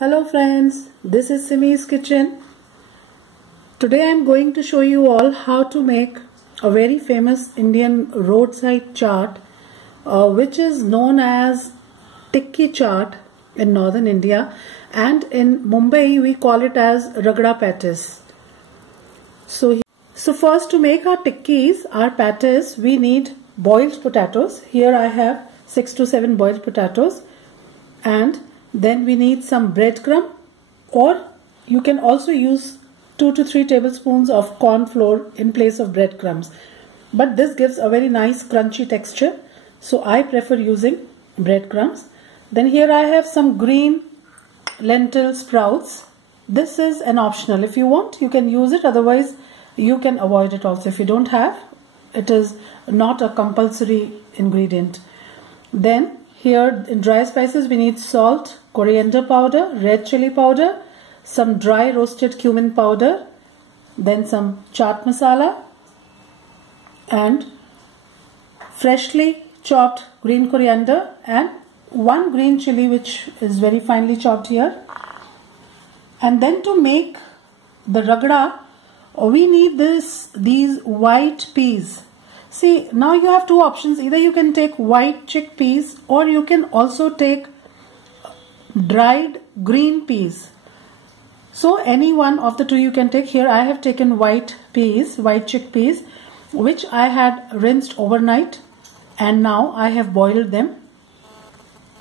Hello friends, this is Simi's kitchen. Today I am going to show you all how to make a very famous Indian roadside chaat which is known as Tikki chaat in northern India, and in Mumbai we call it as Ragda Patties. So first, to make our tikkis, our patties, we need boiled potatoes. Here I have 6 to 7 boiled potatoes, and then we need some breadcrumb, or you can also use 2 to 3 tablespoons of corn flour in place of breadcrumbs. But this gives a very nice crunchy texture, so I prefer using breadcrumbs. Then here I have some green lentil sprouts. This is an optional. If you want, you can use it. Otherwise, you can avoid it also. If you don't have, it is not a compulsory ingredient. Then here in dry spices we need salt, coriander powder, red chili powder, some dry roasted cumin powder, then some chaat masala and freshly chopped green coriander and 1 green chili which is very finely chopped here. And then to make the ragda, we need these white peas. See, now you have 2 options. Either you can take white chickpeas, or you can also take dried green peas. So any one of the 2 you can take. Here I have taken white chickpeas, which I had rinsed overnight, and now I have boiled them.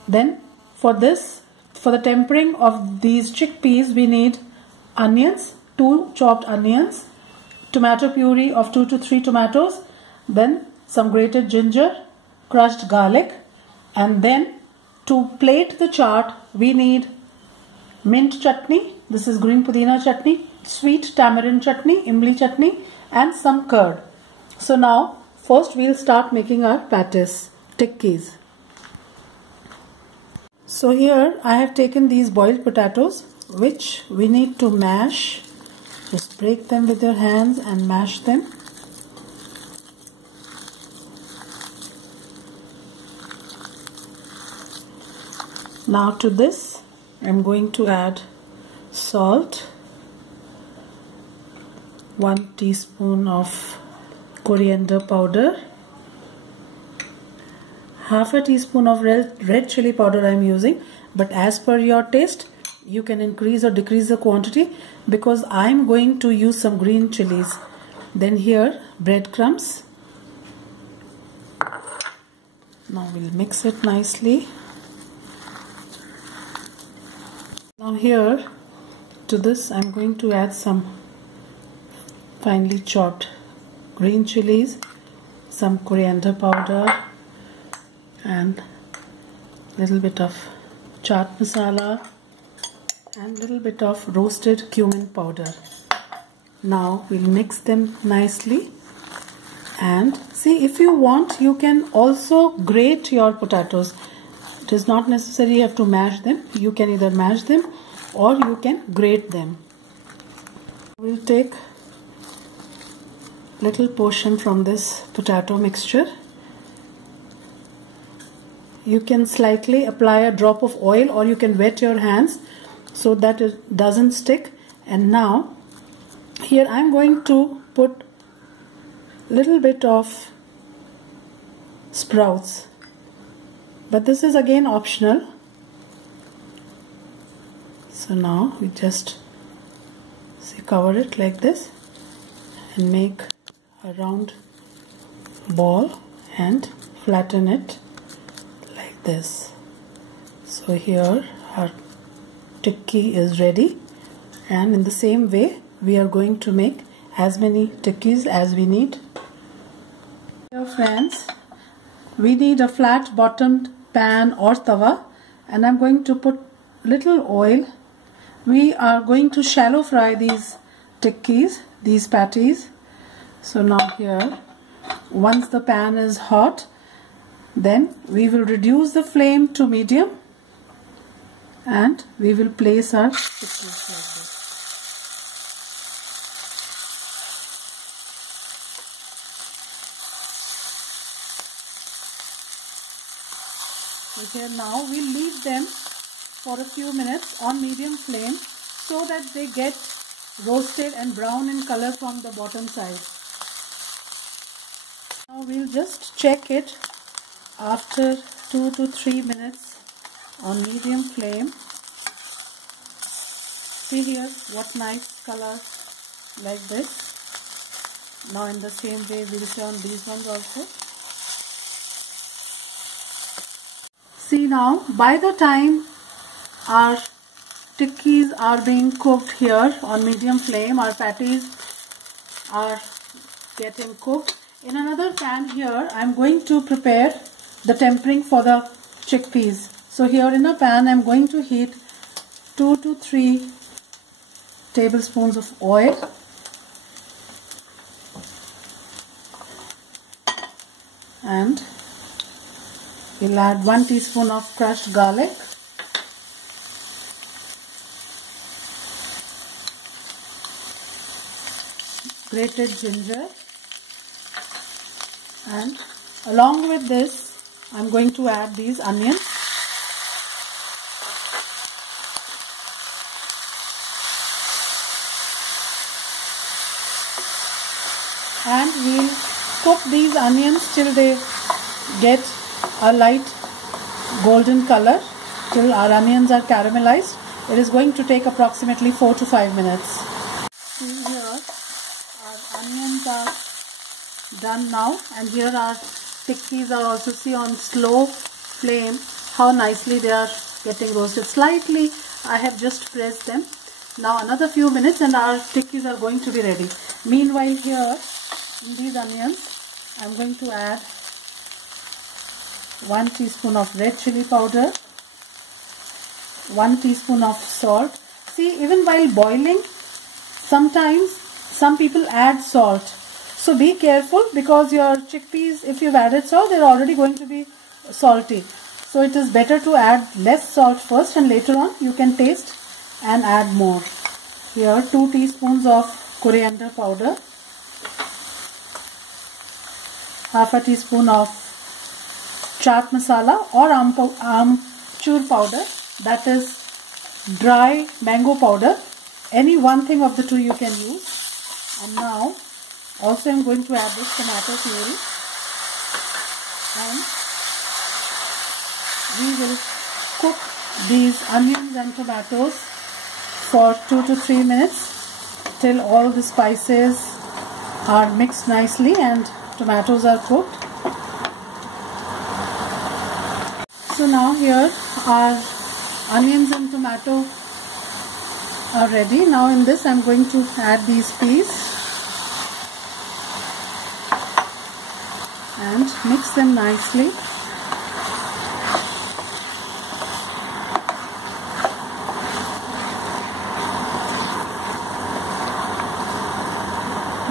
Then for the tempering of these chickpeas, we need onions, 2 chopped onions, tomato puree of 2 to 3 tomatoes, then some grated ginger, crushed garlic, and then to plate the chaat we need mint chutney. This is green pudina chutney, sweet tamarind chutney, imli chutney, and some curd. So now first we'll start making our patties, tikkis. So here I have taken these boiled potatoes which we need to mash. Just break them with your hands and mash them. Now to this I am going to add salt, 1 teaspoon of coriander powder, half a teaspoon of red chili powder I am using, but as per your taste you can increase or decrease the quantity because I am going to use some green chilies. Then here breadcrumbs. Now we'll mix it nicely. Now here to this I'm going to add some finely chopped green chilies, some coriander powder, and little bit of chaat masala and little bit of roasted cumin powder. Now we'll mix them nicely, and see, if you want you can also grate your potatoes. It is not necessary you have to mash them. You can either mash them or you can grate them. We'll take little portion from this potato mixture. You can slightly apply a drop of oil, or you can wet your hands so that it doesn't stick. And now here I'm going to put little bit of sprouts, but this is again optional. So now we just cover it like this and make a round ball and flatten it like this. So here our tikki is ready, and in the same way we are going to make as many tikkis as we need. Dear friends, we need a flat bottomed pan or tawa, and I'm going to put little oil. We are going to shallow fry these tikkis, these patties. So now here, once the pan is hot, then we will reduce the flame to medium and we will place our tikkis like this. So here now we'll leave them for a few minutes on medium flame so that they get roasted and brown in color from the bottom side. Now we'll just check it after 2 to 3 minutes on medium flame. See here what nice color like this. Now in the same way we'll turn these ones also. See now, by the time our tikkis are being cooked here on medium flame, our patties are getting cooked. In another pan here, I am going to prepare the tempering for the chickpeas. So here in a pan, I am going to heat 2 to 3 tablespoons of oil. And we'll add 1 teaspoon of crushed garlic, grated ginger, and along with this I'm going to add these onions. And we'll cook these onions till they get a light golden color, till our onions are caramelized. It is going to take approximately 4 to 5 minutes. See here, our onions are done now, and here our tikkis are also, see, on slow flame how nicely they are getting roasted. Slightly I have just pressed them. Now another few minutes and our tikkis are going to be ready. Meanwhile here in these onions I am going to add 1 teaspoon of red chili powder, 1 teaspoon of salt. See, even while boiling, sometimes some people add salt. So be careful, because your chickpeas, if you've added salt, they're already going to be salty. So it is better to add less salt first, and later on you can taste and add more. Here 2 teaspoons of coriander powder, half a teaspoon of chaat masala or amchur powder, that is dry mango powder. Any one thing of the two you can use. And now also I am going to add this tomato puree, and we will cook these onions and tomatoes for 2 to 3 minutes till all the spices are mixed nicely and tomatoes are cooked. So now here our onions and tomato are ready. Now in this I am going to add these peas and mix them nicely.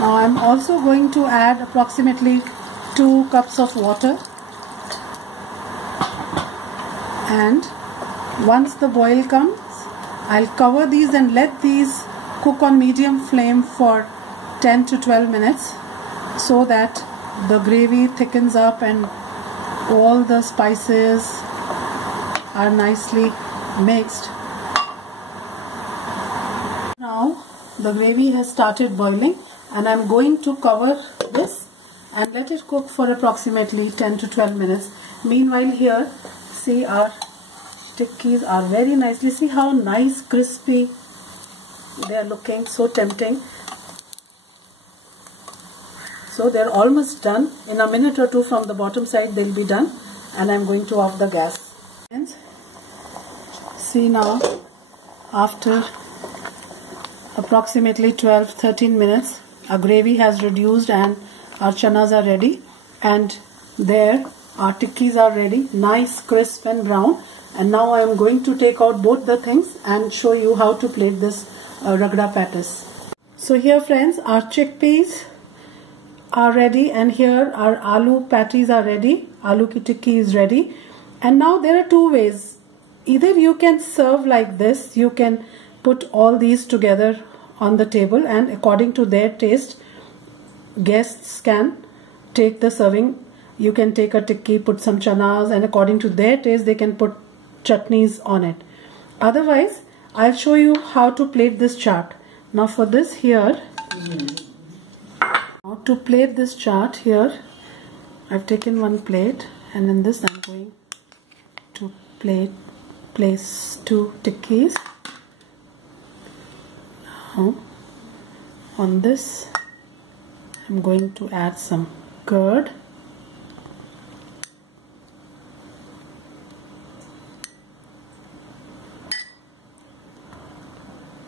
Now I am also going to add approximately 2 cups of water, and once the boil comes, I'll cover these and let these cook on medium flame for 10 to 12 minutes so that the gravy thickens up and all the spices are nicely mixed. Now the gravy has started boiling, and I'm going to cover this and let it cook for approximately 10 to 12 minutes. Meanwhile here, see, our tikkis are very nicely, see how nice crispy they are looking, so tempting. So they're almost done. In a minute or two from the bottom side they'll be done, and I'm going to off the gas. See now, after approximately 12-13 minutes, our gravy has reduced and our chanas are ready, and there our tikkis are ready, nice crisp and brown. And now I am going to take out both the things and show you how to plate this Ragda patties. So here friends, our chickpeas are ready, and here our aloo patties are ready. Aloo ki tikki is ready. And now there are 2 ways. Either you can serve like this, you can put all these together on the table, and according to their taste, guests can take the serving. You can take a tikki, put some chanas, and according to their taste they can put chutneys on it. Otherwise, I'll show you how to plate this chaat. Now for this here, now to plate this chaat here, I've taken one plate, and in this I'm going to place 2 tikkis. Now on this I'm going to add some curd,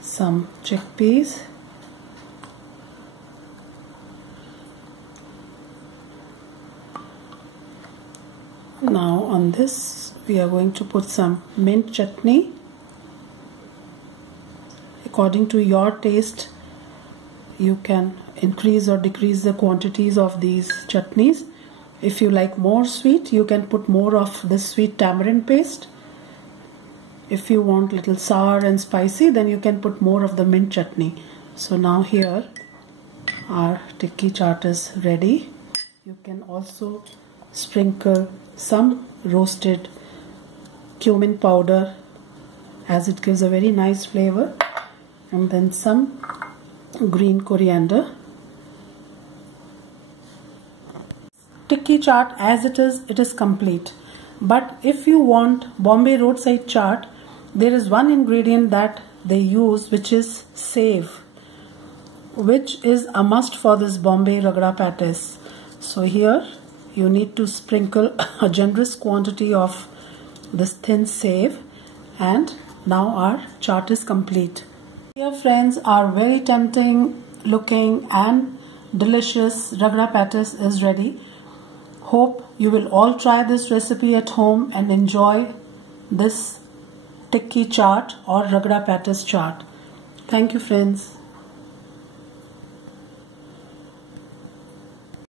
some chickpeas, now on this we are going to put some mint chutney. According to your taste, you can increase or decrease the quantities of these chutneys. If you like more sweet, you can put more of this sweet tamarind paste. If you want little sour and spicy, then you can put more of the mint chutney. So now here our tikki chaat is ready. You can also sprinkle some roasted cumin powder, as it gives a very nice flavor, and then some green coriander. Tikki chaat as it is complete. But if you want Bombay roadside chaat, there is one ingredient that they use, which is save, which is a must for this Bombay Ragda patties. So here you need to sprinkle a generous quantity of this thin save, and now our chaat is complete. Here friends, our very tempting looking and delicious Ragda patties is ready. Hope you will all try this recipe at home and enjoy this tikki chaat or Ragda patties chaat. Thank you friends.